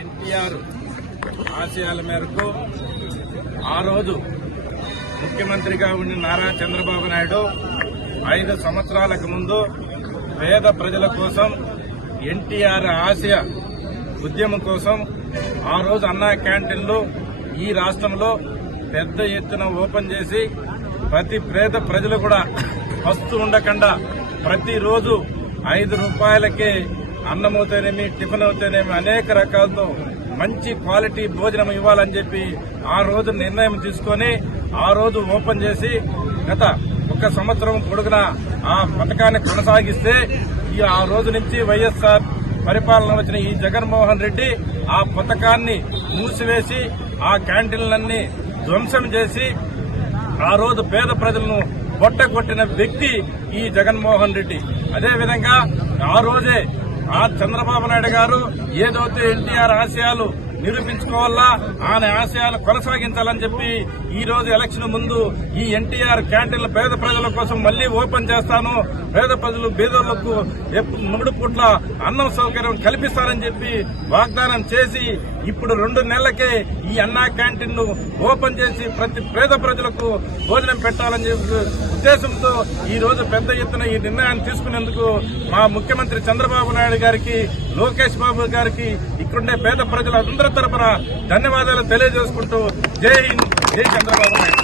ఎన్టీఆర్ ఆశయాల మేరకు ఆ రోజు ముఖ్యమంత్రిగా ఉన్న నారా చంద్రబాబు నాయుడు 5 సంవత్సరాలకు ముందు పేద ప్రజల కోసం ఎన్టీఆర్ ఆశయ ఉద్యమం కోసం ఆ రోజు అన్నా క్యాంటీన్లు ఈ రాష్ట్రంలో పెద్ద ఎత్తున ఓపెన్ చేసి ప్రతి పేద ప్రజలు కూడా వస్తూ ఉండకుండా ప్రతిరోజు 5 రూపాయలకే అన్నమవుతేనేమి టిఫిన్ అవుతేనేమి అనేక రకాలతో మంచి క్వాలిటీ భోజనం ఇవ్వాలని చెప్పి ఆ రోజు నిర్ణయం తీసుకుని ఆ రోజు ఓపెన్ చేసి గత 1 సంవత్సరం పొడుగునా ఆ పథకాన్ని కొనసాగిస్తే ఆ రోజు నుంచి వైఎస్ఆర్ పరిపాలన వచ్చిన ఈ జగన్మోహన్ రెడ్డి ఆ పథకాన్ని మూసివేసి ఆ క్యాంటీన్లన్నీ ధ్వంసం చేసి ఆ రోజు పేద ప్రజలను కొట్టగొట్టిన వ్యక్తి ఈ జగన్మోహన్ రెడ్డి. అదేవిధంగా ఆ రోజే ఆ చంద్రబాబు నాయుడు గారు ఏదైతే ఎన్టీఆర్ ఆశయాలు నిరూపించుకోవాలా ఆయన ఆశయాలు కొనసాగించాలని చెప్పి ఈ రోజు ఎలక్షన్ ముందు ఈ ఎన్టీఆర్ క్యాంటీన్ల పేద ప్రజల కోసం మళ్లీ ఓపెన్ చేస్తాను, పేద ప్రజలు బీదర్లకు 3 పూట్ల అన్నం సౌకర్యం కల్పిస్తానని చెప్పి వాగ్దానం చేసి ఇప్పుడు 2 నెలలకే ఈ అన్నా క్యాంటీన్ ను ఓపెన్ చేసి ప్రతి పేద ప్రజలకు భోజనం పెట్టాలని చెప్పి ఉద్దేశంతో ఈ రోజు పెద్ద ఎత్తున ఈ నిర్ణయాన్ని తీసుకునేందుకు మా ముఖ్యమంత్రి చంద్రబాబు నాయుడు గారికి, లోకేష్ బాబు గారికి, ఇక్కడుండే పేద ప్రజలందరి తరపున ధన్యవాదాలు తెలియజేసుకుంటూ జై హింద్, జై చంద్రబాబు నాయుడు.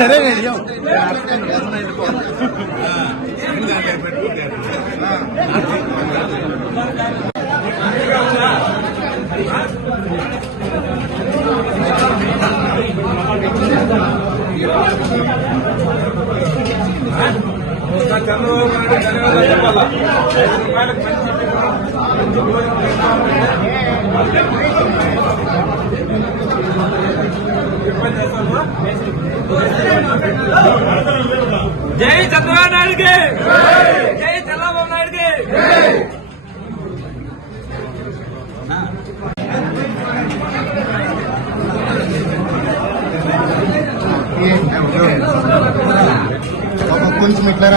సరే జై చంద్రబాబు నాయుడుకి, జై చంద్రబాబు నాయుడుకి. కొంచెం ఇట్లా